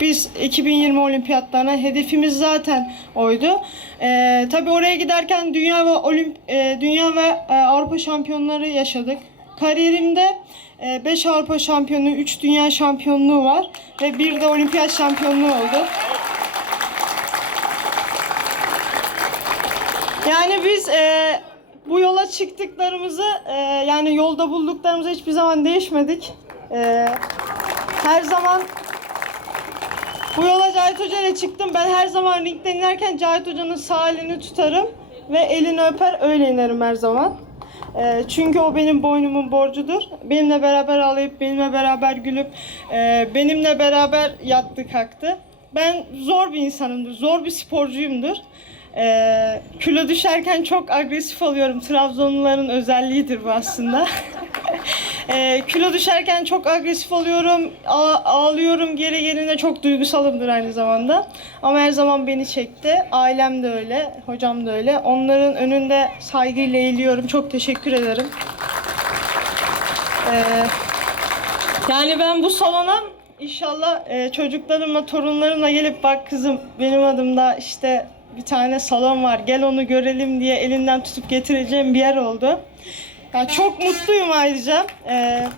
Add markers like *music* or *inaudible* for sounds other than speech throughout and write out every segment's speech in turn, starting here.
Biz 2020 olimpiyatlarına hedefimiz zaten oydu. Ee, tabii oraya giderken dünya ve olimp e, dünya ve e, Avrupa şampiyonları yaşadık. Kariyerimde 5 Avrupa şampiyonu, 3 dünya şampiyonluğu var ve bir de olimpiyat şampiyonluğu oldu. Yani biz e, bu yola çıktıklarımızı e, yani yolda bulduklarımızı hiçbir zaman değişmedik. E, her zaman bu yola Cahit Hoca ile çıktım. Ben her zaman ringden inerken Cahit Hoca'nın sağ elini tutarım ve elini öper öyle inerim her zaman. Ee, çünkü o benim boynumun borcudur. Benimle beraber ağlayıp, benimle beraber gülüp, e, benimle beraber yattı kalktı. Ben zor bir insanımdır, zor bir sporcuyumdur. Ee, kilo düşerken çok agresif oluyorum. Trabzonluların özelliğidir bu aslında. *laughs* Ee, kilo düşerken çok agresif oluyorum, ağlıyorum, geri geline çok duygusalımdır aynı zamanda. Ama her zaman beni çekti. Ailem de öyle, hocam da öyle. Onların önünde saygıyla eğiliyorum. Çok teşekkür ederim. Ee, yani ben bu salona inşallah e, çocuklarımla, torunlarımla gelip bak kızım benim adımda işte bir tane salon var gel onu görelim diye elinden tutup getireceğim bir yer oldu. Yani çok mutluyum ayrıca. Ee,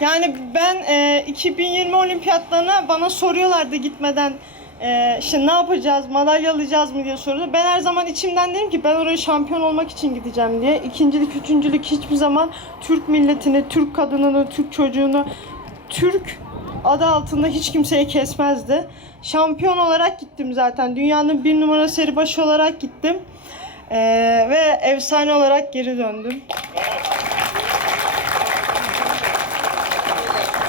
yani ben e, 2020 olimpiyatlarına bana soruyorlardı gitmeden e, işte ne yapacağız, madalya alacağız mı diye soruyordu. Ben her zaman içimden dedim ki ben oraya şampiyon olmak için gideceğim diye. İkincilik, üçüncülük hiçbir zaman Türk milletini, Türk kadınını, Türk çocuğunu, Türk adı altında hiç kimseye kesmezdi. Şampiyon olarak gittim zaten. Dünyanın bir numara seri başı olarak gittim. Ee, ve efsane olarak geri döndüm.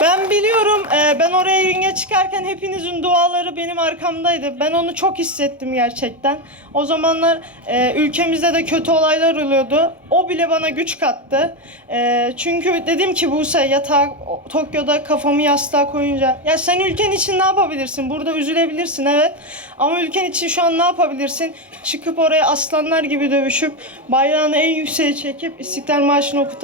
Ben biliyorum e, ben oraya ringe çıkarken hepinizin duaları benim arkamdaydı. Ben onu çok hissettim gerçekten. O zamanlar e, ülkemizde de kötü olaylar oluyordu. O bile bana güç kattı. E, çünkü dedim ki Buse yatağa Tokyo'da kafamı yastığa koyunca ya sen ülken için ne yapabilirsin? Burada üzülebilirsin evet. Ama ülken için şu an ne yapabilirsin? Çıkıp oraya aslanlar gibi dövüşüp bayrağını en yükseğe çekip İstiklal Marşı'nı okutabilirsin.